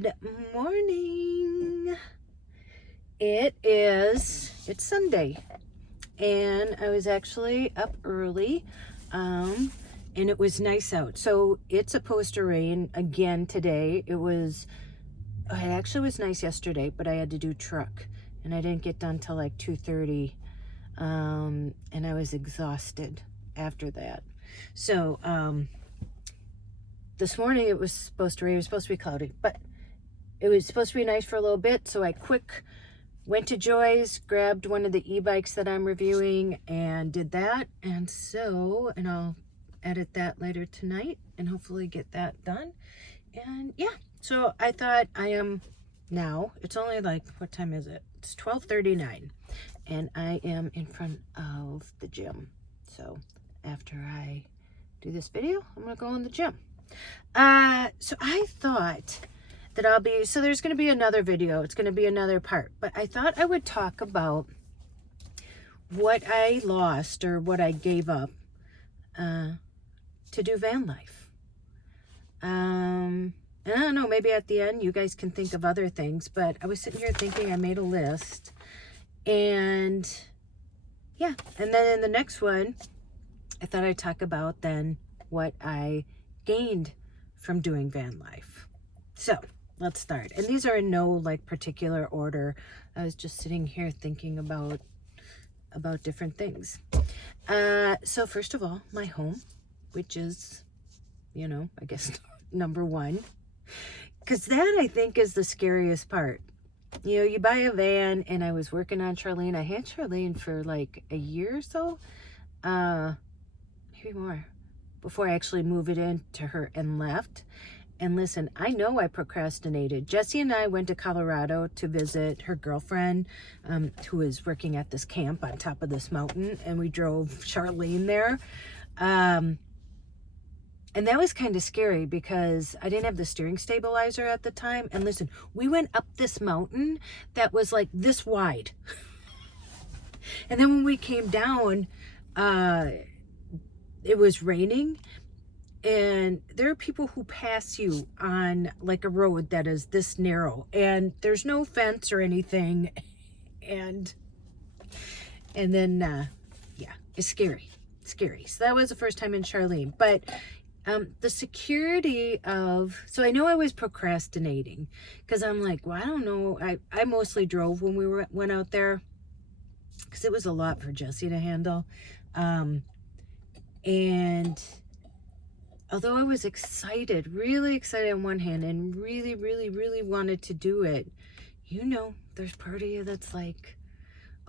Good morning. It's Sunday, and I was actually up early, and it was nice out. So it's supposed to rain again today. It actually was nice yesterday, but I had to do truck, and I didn't get done till like 2:30, and I was exhausted after that. So, this morning it was supposed to rain. It was supposed to be cloudy, but it was supposed to be nice for a little bit. So I went to Joy's, grabbed one of the e-bikes that I'm reviewing and did that. And I'll edit that later tonight and hopefully get that done. And yeah, so I thought it's only like, what time is it? It's 12:39 and I am in front of the gym. So after I do this video, I'm gonna go in the gym. So I thought that there's going to be another video. It's going to be another part, but I thought I would talk about what I lost or what I gave up, to do van life. And I don't know, maybe at the end you guys can think of other things, but I was sitting here thinking, I made a list, and yeah. And then in the next one, I thought I'd talk about then what I gained from doing van life. So let's start. And these are in no like particular order. I was just sitting here thinking about different things. So first of all, my home, which is, I guess number one, because that I think is the scariest part. You buy a van, and I was working on Charlene. I had Charlene for like a year or so, maybe more, before I actually moved it into her and left. And listen, I know I procrastinated. Jessie and I went to Colorado to visit her girlfriend, who is working at this camp on top of this mountain, and we drove Charlene there. And that was kind of scary because I didn't have the steering stabilizer at the time. And listen, we went up this mountain that was like this wide. And then when we came down, it was raining, and there are people who pass you on like a road that is this narrow, and there's no fence or anything, and then yeah, it's scary. So that was the first time in Charlene. But the security so I know I was procrastinating because I'm like, well, I don't know, I mostly drove when we went out there because it was a lot for Jessie to handle. And although I was excited, really excited on one hand, and really, really, really wanted to do it, there's part of you that's like,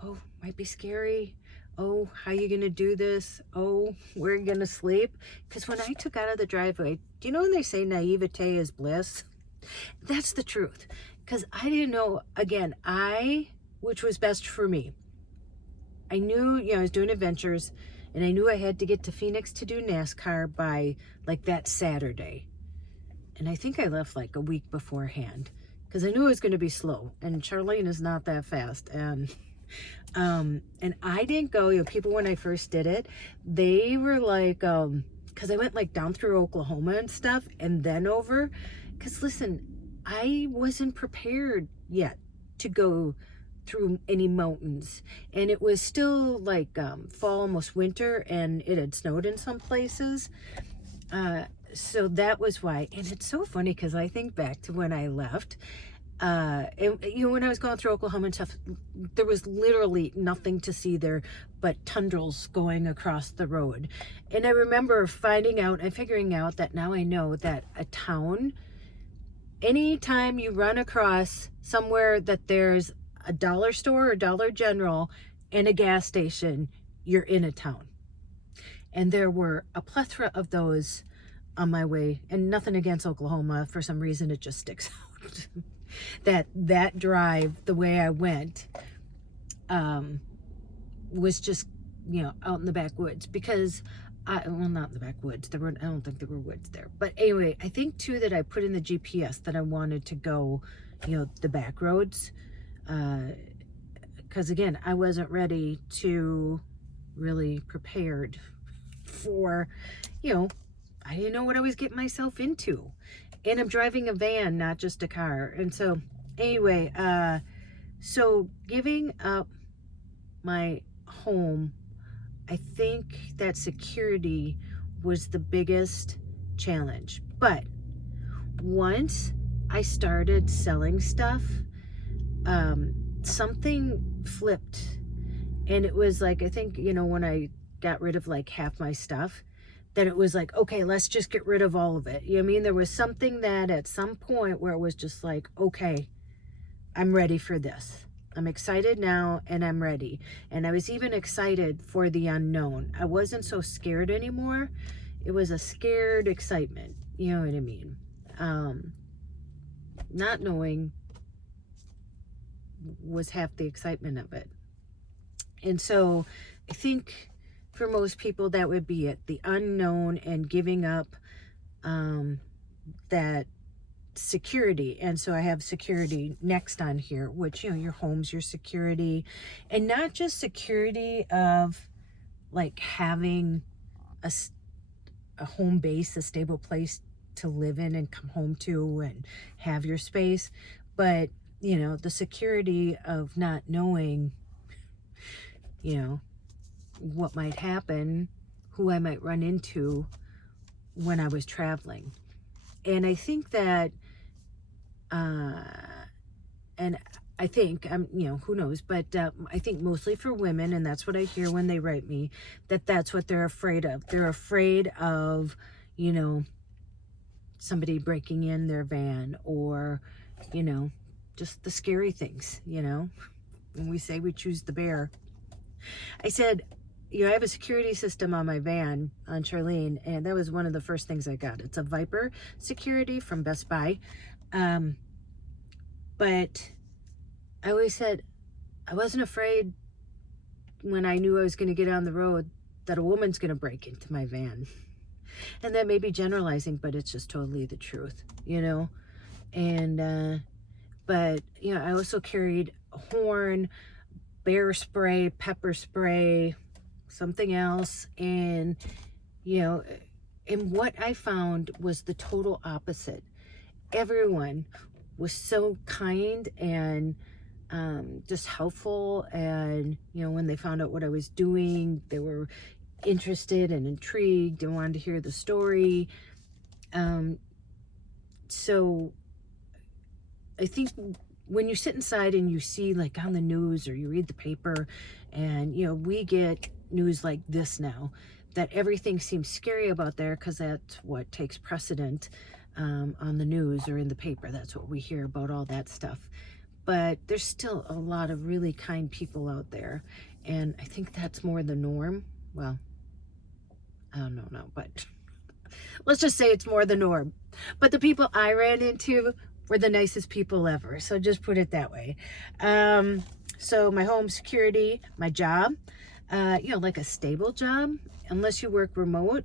oh, might be scary. Oh, how you going to do this? Oh, where are you going to sleep? Because when I took out of the driveway, do you know when they say naivete is bliss? That's the truth. Because I didn't know, again, which was best for me. I knew, I was doing adventures, and I knew I had to get to Phoenix to do NASCAR by like that Saturday. And I think I left like a week beforehand because I knew it was going to be slow. And Charlene is not that fast. And I didn't go, people when I first did it, they were like, because I went like down through Oklahoma and stuff and then over. Because listen, I wasn't prepared yet to go through any mountains, and it was still like fall, almost winter, and it had snowed in some places, so that was why. And it's so funny because I think back to when I left, and when I was going through Oklahoma and stuff, there was literally nothing to see there but tundras going across the road. And I remember figuring out that now I know that a town, anytime you run across somewhere that there's a dollar store or Dollar General and a gas station, you're in a town. And there were a plethora of those on my way. And nothing against Oklahoma, for some reason it just sticks out. that drive, the way I went, was just out in the backwoods, because not in the backwoods, I don't think there were woods there, but anyway, I think too that I put in the GPS that I wanted to go the back roads, because again, I wasn't ready to really prepared for, I didn't know what I was getting myself into. And I'm driving a van, not just a car. And so anyway, so giving up my home, I think that security was the biggest challenge. But once I started selling stuff, something flipped. And it was like, I think, when I got rid of like half my stuff, then it was like, okay, let's just get rid of all of it. You know what I mean? There was something that at some point where it was just like, okay, I'm ready for this. I'm excited now and I'm ready. And I was even excited for the unknown. I wasn't so scared anymore. It was a scared excitement. You know what I mean? Not knowing was half the excitement of it. And so I think for most people that would be it, the unknown and giving up that security. And so I have security next on here, which, your home's your security, and not just security of like having a home base, a stable place to live in and come home to and have your space, but the security of not knowing what might happen, who I might run into when I was traveling. And I think that and I think who knows, but I think mostly for women, and that's what I hear when they write me, that's what they're afraid of. They're afraid of somebody breaking in their van, or just the scary things. When we say we choose the bear, I said, I have a security system on my van on Charlene, and that was one of the first things I got. It's a Viper security from Best Buy. But I always said I wasn't afraid when I knew I was going to get on the road that a woman's going to break into my van. And that may be generalizing, but it's just totally the truth, And, but, I also carried a horn, bear spray, pepper spray, something else. And, and what I found was the total opposite. Everyone was so kind and just helpful. And, when they found out what I was doing, they were interested and intrigued and wanted to hear the story. So I think when you sit inside and you see like on the news or you read the paper and, we get news like this now, that everything seems scary about there because that's what takes precedent on the news or in the paper. That's what we hear about, all that stuff. But there's still a lot of really kind people out there. And I think that's more the norm. Well, I don't know, but let's just say it's more the norm. But the people I ran into were the nicest people ever. So just put it that way. So my home security, my job, like a stable job, unless you work remote,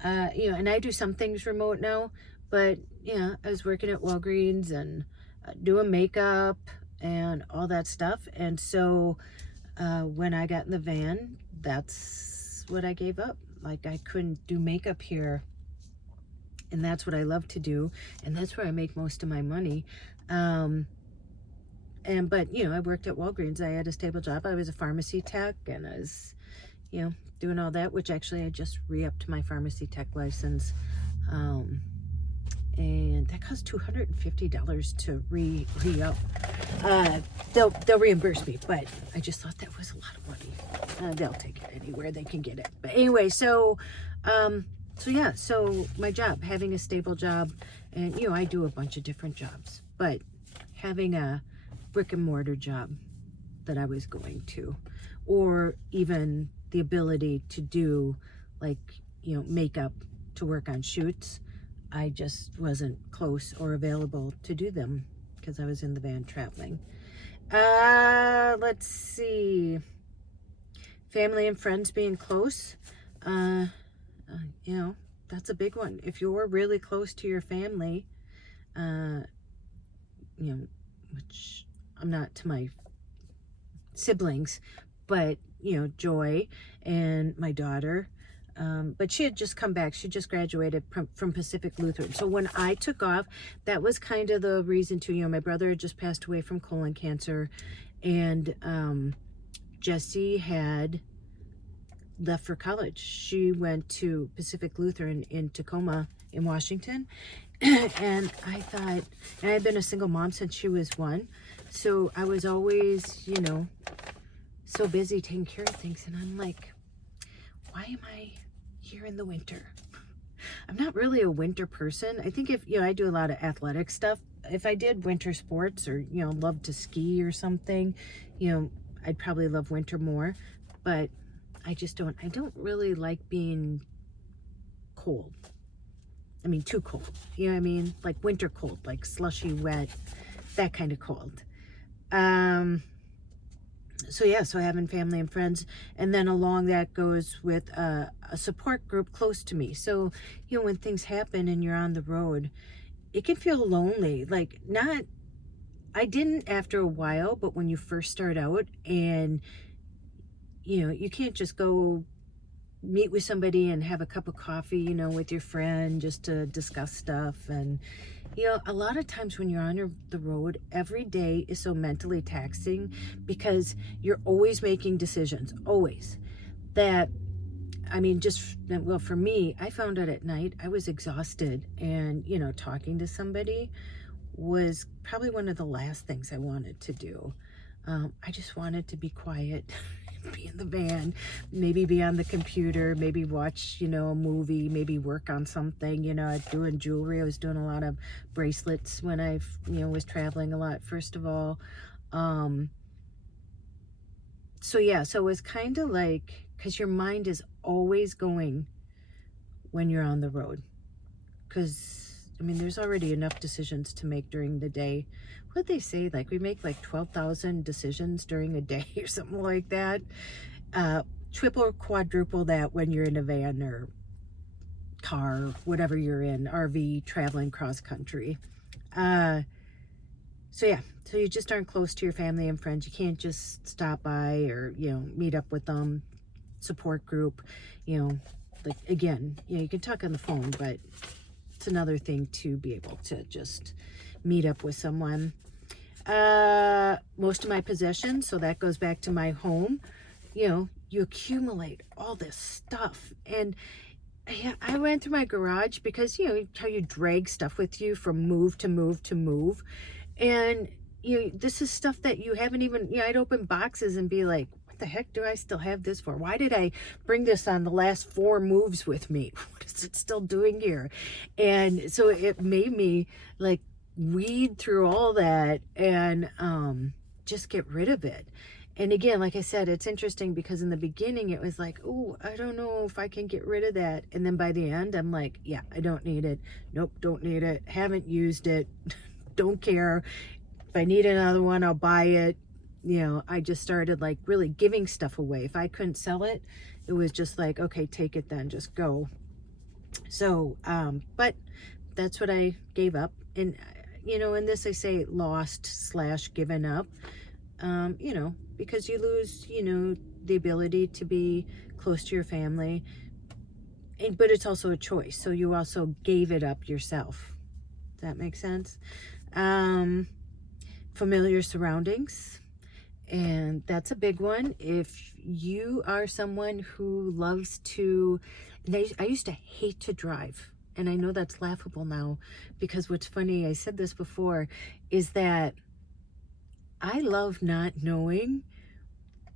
and I do some things remote now, but I was working at Walgreens and doing makeup and all that stuff. And so when I got in the van, that's what I gave up. Like I couldn't do makeup here. And that's what I love to do. And that's where I make most of my money. But I worked at Walgreens. I had a stable job. I was a pharmacy tech, and I was, doing all that, which actually I just re-upped my pharmacy tech license. And that costs $250 to re-up. They'll reimburse me, but I just thought that was a lot of money. They'll take it anywhere they can get it. But anyway, so my job, having a stable job, and I do a bunch of different jobs, but having a brick and mortar job that I was going to, or even the ability to do like makeup, to work on shoots, I just wasn't close or available to do them because I was in the van traveling. Let's see. Family and friends being close. That's a big one. If you're really close to your family, which I'm not to my siblings, but, Joy and my daughter, but she had just come back. She just graduated from Pacific Lutheran. So when I took off, that was kind of the reason too. You know, my brother had just passed away from colon cancer, and Jessie had left for college. She went to Pacific Lutheran in Tacoma in Washington. And I thought, and I've been a single mom since she was 1. So I was always, you know, so busy taking care of things. And I'm like, why am I here in the winter? I'm not really a winter person. I think if, you know, I do a lot of athletic stuff. If I did winter sports or, you know, love to ski or something, you know, I'd probably love winter more. But I don't really like being cold. I mean, too cold. You know what I mean? Like winter cold, like slushy, wet, that kind of cold. So yeah, so having family and friends, and then along that goes with a support group close to me. So, you know, when things happen and you're on the road, it can feel lonely. Like I didn't after a while, but when you first start out and, you know, you can't just go meet with somebody and have a cup of coffee, you know, with your friend just to discuss stuff. And, you know, a lot of times when you're on the road, every day is so mentally taxing because you're always making decisions, always. That, I mean, well, for me, I found out at night I was exhausted, and, you know, talking to somebody was probably one of the last things I wanted to do. I just wanted to be quiet, be in the van, maybe be on the computer, maybe watch, you know, a movie, maybe work on something. You know, I was doing jewelry. I was doing a lot of bracelets when I, you know, was traveling a lot, first of all. So yeah, so it was kind of like, because your mind is always going when you're on the road. Because, I mean, there's already enough decisions to make during the day. What they say, like we make like 12,000 decisions during a day or something like that. Triple or quadruple that when you're in a van or car, whatever you're in, RV, traveling cross country. So yeah, so you just aren't close to your family and friends. You can't just stop by or, you know, meet up with them. Support group, you know, like again, you know, you can talk on the phone, but it's another thing to be able to just meet up with someone. Most of my possessions, so that goes back to my home, you know, you accumulate all this stuff. And I went through my garage because, you know, how you drag stuff with you from move to move to move. And, you know, this is stuff that you haven't even, you know, I'd open boxes and be like, what the heck do I still have this for? Why did I bring this on the last 4 moves with me? What is it still doing here? And so it made me like weed through all that and just get rid of it. And again, like I said, it's interesting because in the beginning it was like, oh, I don't know if I can get rid of that. And then by the end, I'm like, yeah, I don't need it. Nope, don't need it. Haven't used it. Don't care. If I need another one, I'll buy it. You know, I just started like really giving stuff away. If I couldn't sell it, it was just like, okay, take it then, just go. So, but that's what I gave up. And, you know, in this I say lost/given up, you know, because you lose, you know, the ability to be close to your family. But it's also a choice. So you also gave it up yourself. Does that make sense? Familiar surroundings. And that's a big one. If you are someone who loves to, and I used to hate to drive. And I know that's laughable now because what's funny, I said this before, is that I love not knowing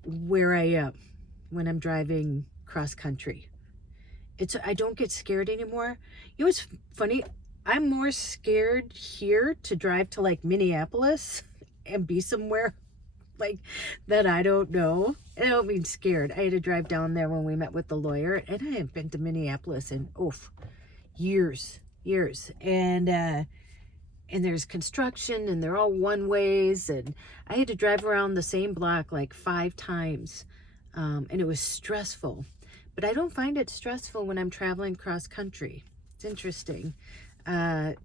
where I am when I'm driving cross country. I don't get scared anymore. You know what's funny? I'm more scared here to drive to like Minneapolis and be somewhere like that I don't know. And I don't mean scared. I had to drive down there when we met with the lawyer, and I haven't been to Minneapolis in years. And there's construction and they're all one ways, and I had to drive around the same block like 5 times. And it was stressful. But I don't find it stressful when I'm traveling cross country. It's interesting. But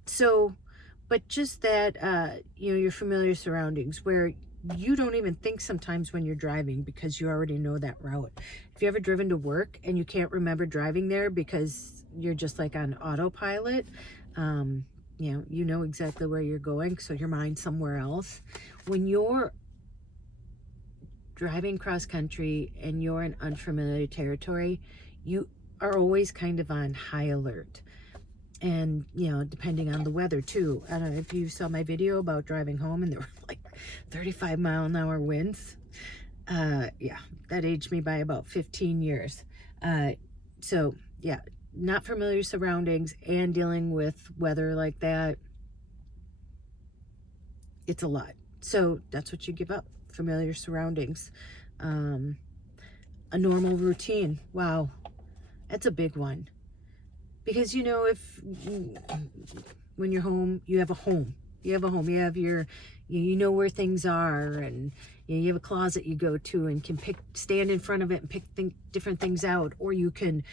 just that, you know, your familiar surroundings where you don't even think sometimes when you're driving because you already know that route. If you ever driven to work and you can't remember driving there because you're just like on autopilot, you know exactly where you're going, so your mind's somewhere else. When you're driving cross country and you're in unfamiliar territory, you are always kind of on high alert. And, you know, depending on the weather too. I don't know if you saw my video about driving home and there were like 35-mile-an-hour winds. Yeah, that aged me by about 15 years. So yeah, not familiar surroundings and dealing with weather like that, it's a lot. So that's what you give up: familiar surroundings. A normal routine. Wow, that's a big one. Because, you know, if when you're home, you have a home. You have a home. You have your, you know where things are, and you have a closet you go to and can stand in front of it and pick different things out. Or you can,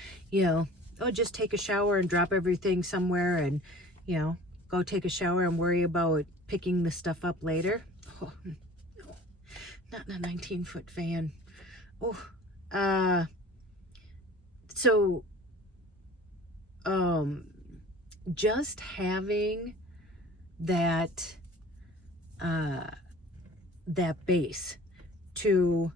just take a shower and drop everything somewhere and, go take a shower and worry about picking the stuff up later. Oh, no, not in a 19-foot van. So just having that base to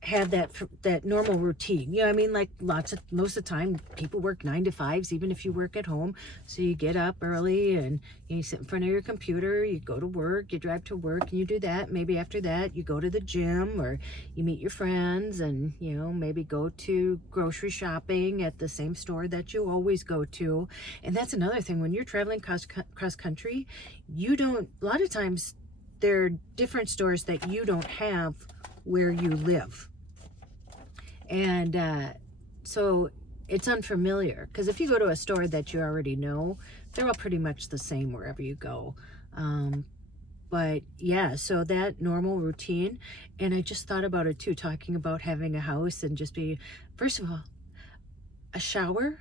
have that normal routine. You know what I mean? Like most of the time people work 9 to 5s, even if you work at home. So you get up early and you sit in front of your computer, you go to work, you drive to work, and you do that. Maybe after that you go to the gym or you meet your friends and, maybe go to grocery shopping at the same store that you always go to. And that's another thing. When you're traveling cross country, a lot of times there are different stores that you don't have where you live. And so it's unfamiliar, because if you go to a store that you already know, they're all pretty much the same wherever you go. But yeah, so that normal routine. And I just thought about it too, talking about having a house and just first of all, a shower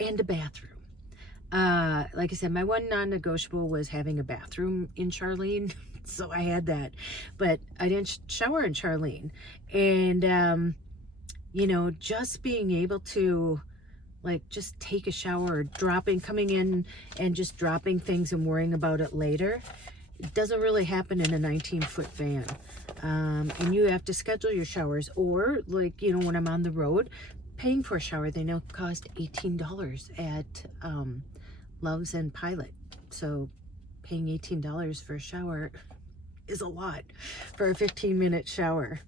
and a bathroom. Like I said, my one non-negotiable was having a bathroom in Charlene. So I had that, but I didn't shower in Charlene. And, just being able to just take a shower, coming in and just dropping things and worrying about it later, it doesn't really happen in a 19-foot van. And you have to schedule your showers, or when I'm on the road, paying for a shower, they know cost $18 at Love's and Pilot. So paying $18 for a shower is a lot for a 15-minute shower.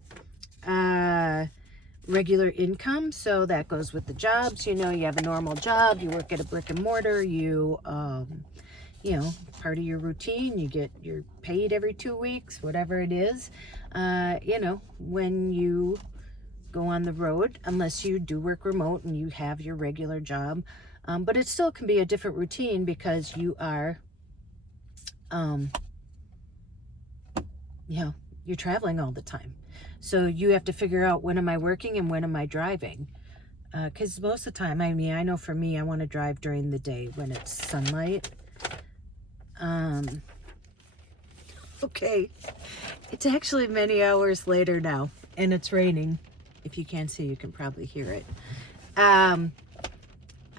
Regular income, so that goes with the jobs. You have a normal job, you work at a brick and mortar, part of your routine, you're paid every 2 weeks, whatever it is. When you go on the road, unless you do work remote and you have your regular job, but it still can be a different routine because you are you're traveling all the time. So you have to figure out, when am I working and when am I driving? Because most of the time, I know for me, I want to drive during the day when it's sunlight. Okay, it's actually many hours later now, and it's raining. If you can't see, you can probably hear it. I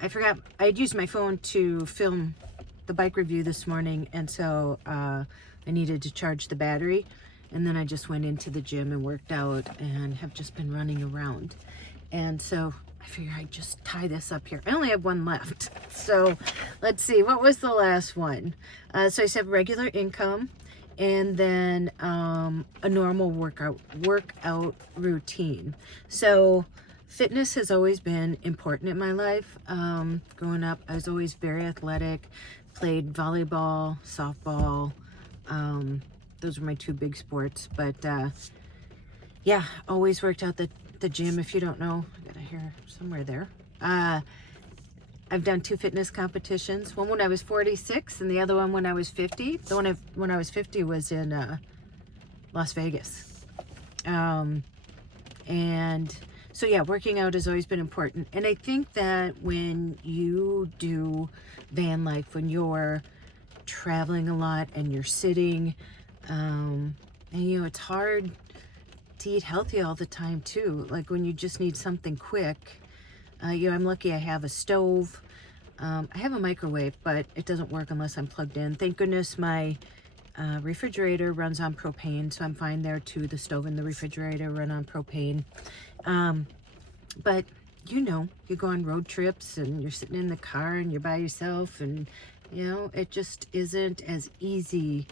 forgot, I'd used my phone to film the bike review this morning, and so I needed to charge the battery. And then I just went into the gym and worked out and have just been running around. And so I figured I'd just tie this up here. I only have one left. So let's see, what was the last one? So I said regular income, and then a normal workout routine. So fitness has always been important in my life. Growing up, I was always very athletic, played volleyball, softball. Those were my 2 big sports, but yeah, always worked out the gym. If you don't know, I got it here somewhere there. I've done 2 fitness competitions, one when I was 46 and the other one when I was 50. The one when I was 50 was in Las Vegas. And so yeah, working out has always been important. And I think that when you do van life, when you're traveling a lot and you're sitting, And, you know, it's hard to eat healthy all the time too. Like when you just need something quick. You know, I'm lucky I have a stove. I have a microwave, but it doesn't work unless I'm plugged in. Thank goodness my refrigerator runs on propane, so I'm fine there too. The stove and the refrigerator run on propane. But you know, you go on road trips and you're sitting in the car and you're by yourself, and you know, it just isn't as easy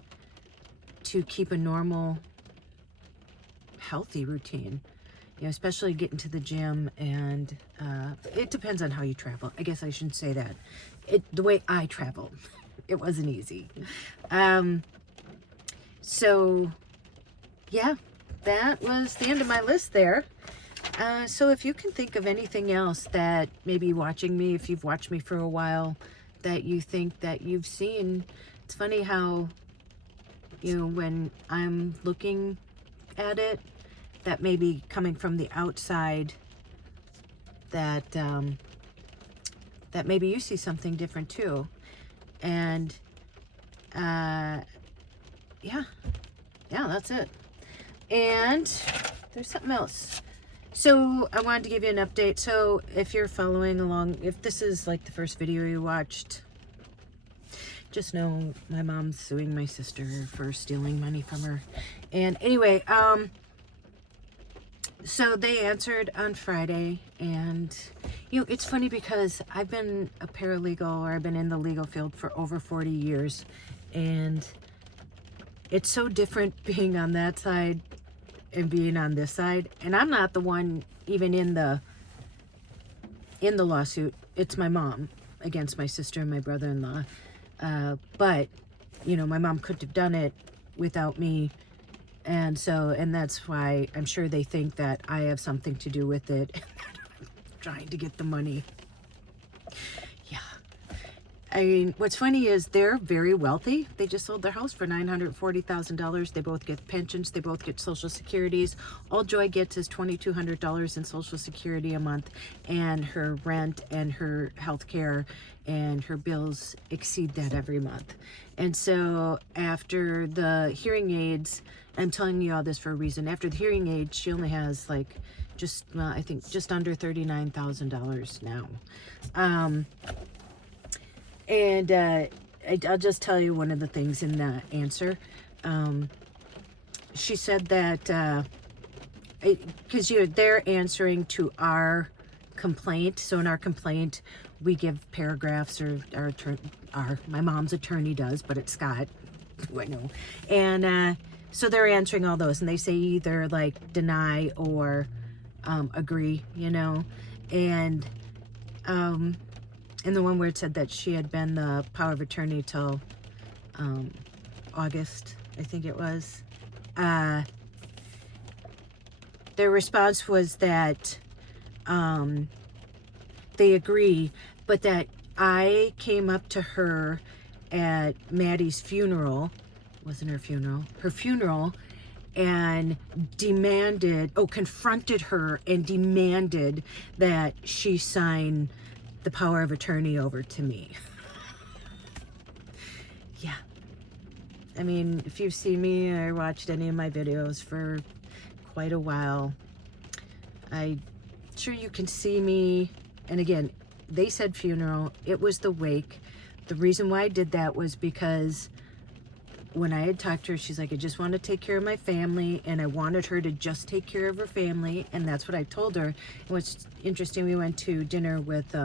to keep a normal, healthy routine. You know, especially getting to the gym, and it depends on how you travel. I guess I shouldn't say that. The way I traveled, it wasn't easy. So, yeah, that was the end of my list there. So if you can think of anything else that maybe watching me, if you've watched me for a while, that you think that you've seen, it's funny how, you know, when I'm looking at it, that may be coming from the outside, that that maybe you see something different too. And yeah, that's it. And there's something else. So I wanted to give you an update. So if you're following along, if this is like the first video you watched, just know my mom's suing my sister for stealing money from her. And anyway, so they answered on Friday, and you know, it's funny because I've been a paralegal, or I've been in the legal field for over 40 years, and it's so different being on that side and being on this side. And I'm not the one even in the lawsuit. It's my mom against my sister and my brother-in-law. But you know, my mom couldn't have done it without me. And that's why I'm sure they think that I have something to do with it. Trying to get the money. Yeah. I mean, what's funny is they're very wealthy. They just sold their house for $940,000. They both get pensions. They both get Social Securities. All Joy gets is $2,200 in Social Security a month, and her rent and her health care and her bills exceed that every month. And so after the hearing aids, I'm telling you all this for a reason. After the hearing aids, she only has like I think just under $39,000 now. And I'll just tell you one of the things in the answer. She said that because they're answering to our complaint. So in our complaint, we give paragraphs, or my mom's attorney does, but it's Scott, who I know. And so they're answering all those, and they say either like deny or agree, you know. And the one where it said that she had been the power of attorney till August, I think it was. Their response was that they agree, but that I came up to her at Maddie's funeral, wasn't her funeral, and confronted her and demanded that she sign the power of attorney over to me. Yeah. I mean, if you've seen me or watched any of my videos for quite a while, I'm sure you can see me. And again, they said funeral. It was the wake. The reason why I did that was because when I had talked to her, she's like, I just want to take care of my family, and I wanted her to just take care of her family, and that's what I told her. And what's interesting, we went to dinner with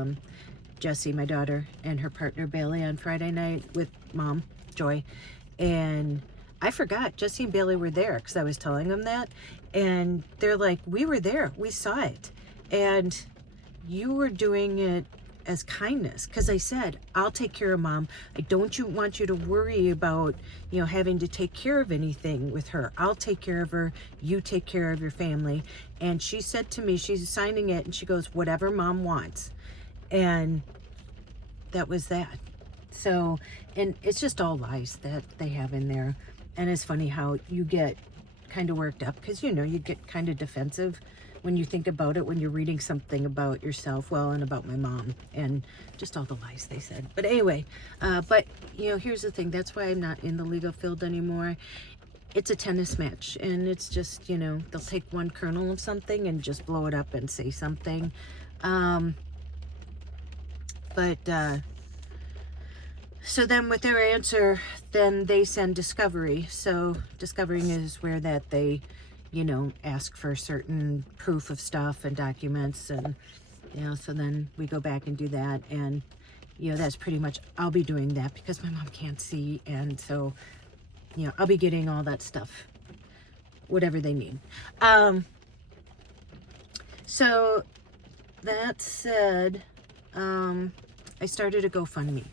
Jessie, my daughter, and her partner Bailey on Friday night with Mom, Joy, and I forgot Jessie and Bailey were there because I was telling them that, and they're like, we were there, we saw it, and you were doing it as kindness, because I said, I'll take care of Mom. I don't want you to worry about, you know, having to take care of anything with her. I'll take care of her. You take care of your family. And she said to me, she's signing it, and she goes, whatever Mom wants. And that was that. So, and it's just all lies that they have in there. And it's funny how you get kind of worked up because, you know, you get kind of defensive when you think about it, when you're reading something about yourself, well, and about my mom, and just all the lies they said. But anyway, but, you know, here's the thing. That's why I'm not in the legal field anymore. it's a tennis match, and it's just, you know, they'll take one kernel of something and just blow it up and say something. So then with their answer, then they send discovery. So discovering is where that they, you know, ask for certain proof of stuff and documents, and, you know, so then we go back and do that. And, you know, that's pretty much, I'll be doing that because my mom can't see, and so, you know, I'll be getting all that stuff, whatever they need. So that said, I started a GoFundMe.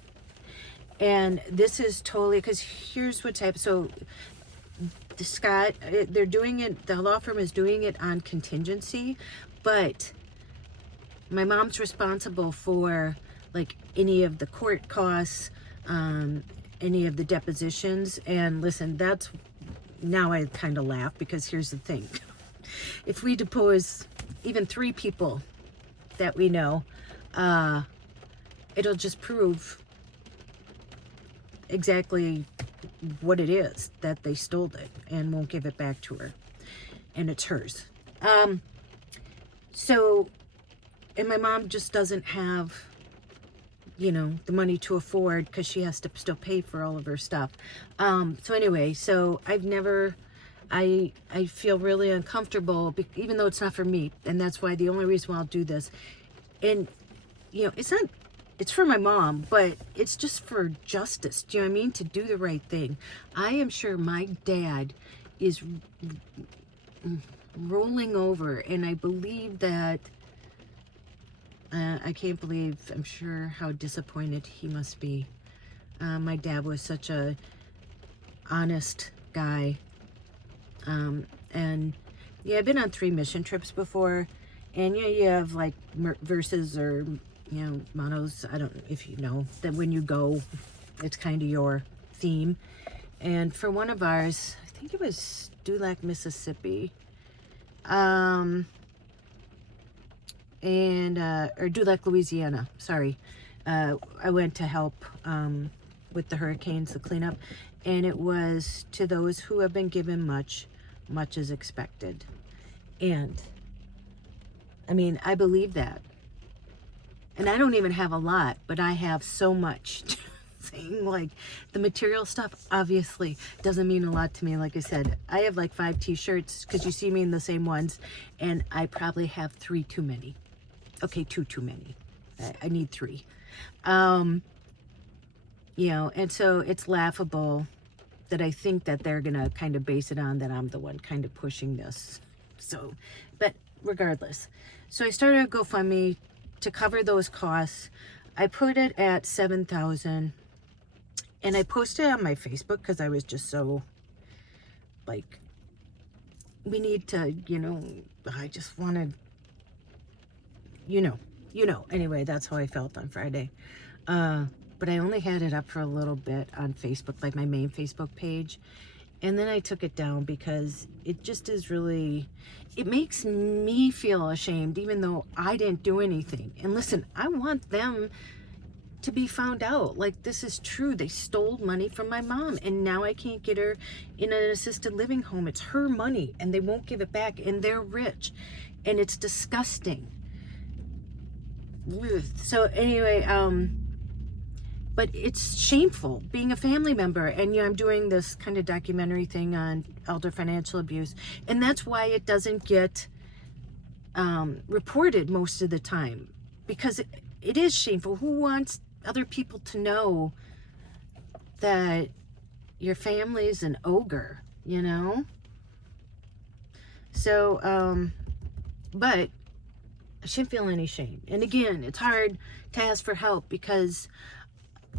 And this is totally, because here's what's happening. So the Scott, they're doing it, the law firm is doing it on contingency, but my mom's responsible for like any of the court costs, any of the depositions. And listen, that's, now I kind of laugh, because here's the thing. If we depose even 3 people that we know, it'll just prove exactly what it is, that they stole it and won't give it back to her, and it's hers. So, and my mom just doesn't have, you know, the money to afford, because she has to still pay for all of her stuff. So anyway, so I've never, I feel really uncomfortable, even though it's not for me, and that's why the only reason why I'll do this. And, you know, it's not, it's for my mom, but it's just for justice. Do you know what I mean? To do the right thing. I am sure my dad is rolling over, and I believe that, I can't believe, I'm sure how disappointed he must be. My dad was such a honest guy. And yeah, I've been on 3 mission trips before, and yeah, you have like verses or, you know, monos, I don't know if you know, that when you go, it's kind of your theme. And for one of ours, I think it was Dulac, Mississippi, or Dulac, Louisiana, sorry. I went to help with the hurricanes, the cleanup, and it was to those who have been given much, much is expected. And I mean, I believe that. And I don't even have a lot, but I have so much. Saying like the material stuff obviously doesn't mean a lot to me. Like I said, I have like 5 t-shirts, because you see me in the same ones, and I probably have 3 too many. Okay, 2 too many. I need 3. You know, and so it's laughable that I think that they're gonna kind of base it on that I'm the one kind of pushing this. So, but regardless, so I started a GoFundMe to cover those costs. I put it at $7,000, and I posted it on my Facebook, because I was just so like, we need to, you know, I just wanted, you know, anyway, that's how I felt on Friday. But I only had it up for a little bit on Facebook, like my main Facebook page. And then I took it down, because it just is really, it makes me feel ashamed, even though I didn't do anything. And listen, I want them to be found out. Like, this is true. They stole money from my mom, and now I can't get her in an assisted living home. It's her money, and they won't give it back, and they're rich, and it's disgusting. So anyway, but it's shameful being a family member. And, you know, I'm doing this kind of documentary thing on elder financial abuse, and that's why it doesn't get reported most of the time, because it is shameful. Who wants other people to know that your family's an ogre, you know? So, but I shouldn't feel any shame. And again, it's hard to ask for help, because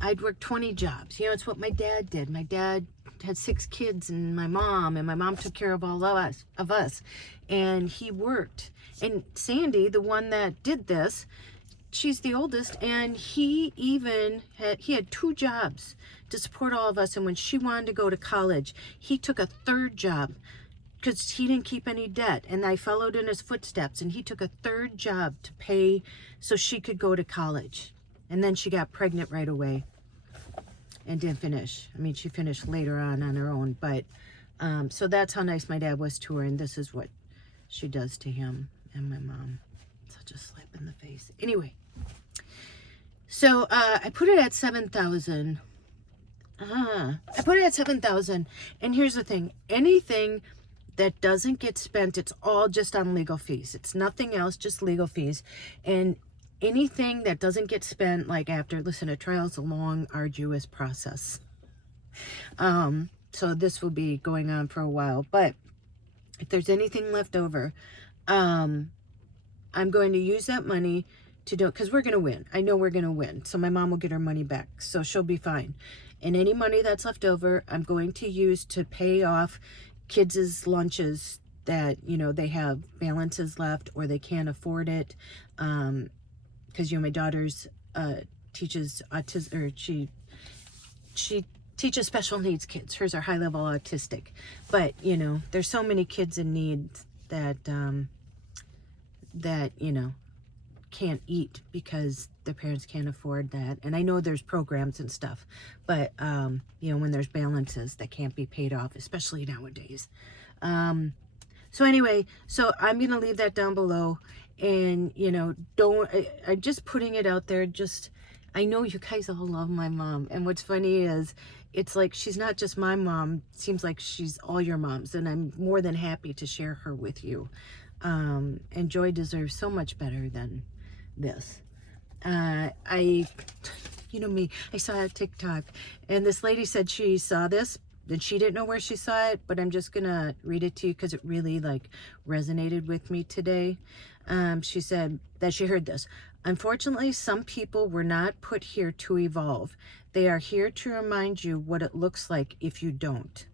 I'd worked 20 jobs. You know, it's what my dad did. My dad had 6 kids, and my mom took care of all of us. And he worked. And Sandy, the one that did this, she's the oldest, and he had 2 jobs to support all of us. And when she wanted to go to college, he took a 3rd job, because he didn't keep any debt. And I followed in his footsteps, and he took a 3rd job to pay so she could go to college. And then she got pregnant right away and didn't finish. I mean, she finished later on her own, but So that's how nice my dad was to her, and this is what she does to him and my mom. Such a slap in the face. Anyway, so I put it at 7,000. I put it at 7,000, and here's the thing: anything that doesn't get spent, it's all just on legal fees. It's nothing else, just legal fees. And anything that doesn't get spent, like after, listen, a trial is a long, arduous process. So this will be going on for a while, but if there's anything left over, I'm going to use that money to do, because we're going to win. I know we're going to win. So my mom will get her money back. So she'll be fine. And any money that's left over, I'm going to use to pay off kids' lunches that, you know, they have balances left or they can't afford it. Because, you know, my daughter's teaches autism, or she teaches special needs kids. Hers are high level autistic. But, you know, there's so many kids in need that, you know, can't eat because their parents can't afford that. And I know there's programs and stuff, but you know, when there's balances that can't be paid off, especially nowadays. So anyway, so I'm gonna leave that down below, and you know, I'm just putting it out there. Just, I know you guys all love my mom, and what's funny is it's like she's not just my mom. It seems like she's all your moms, and I'm more than happy to share her with you. And Joy deserves so much better than this. You know me, I saw a TikTok, and this lady said she saw this and she didn't know where she saw it, but I'm just gonna read it to you because it really like resonated with me today. She said that she heard this: unfortunately, some people were not put here to evolve. They are here to remind you what it looks like if you don't.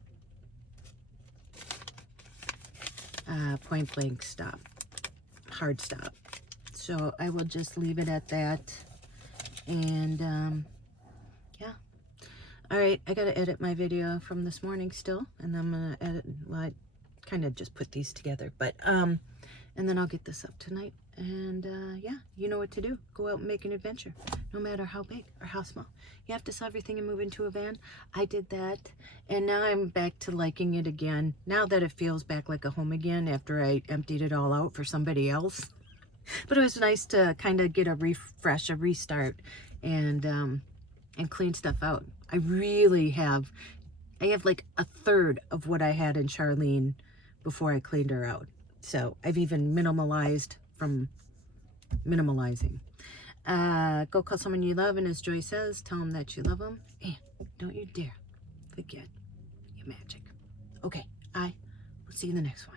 Point blank stop. Hard stop. So I will just leave it at that. And yeah. All right, I gotta edit my video from this morning still, and I'm gonna edit, well, I kind of just put these together, but and then I'll get this up tonight. And yeah, you know what to do. Go out and make an adventure, no matter how big or how small. You have to sell everything and move into a van. I did that, and now I'm back to liking it again, now that it feels back like a home again after I emptied it all out for somebody else. But it was nice to kind of get a refresh, a restart, and clean stuff out. I have like a third of what I had in Charlene before I cleaned her out. So I've even minimalized from minimalizing. Go call someone you love, and as Joy says, tell them that you love them, and don't you dare forget your magic. Okay, I will see you in the next one.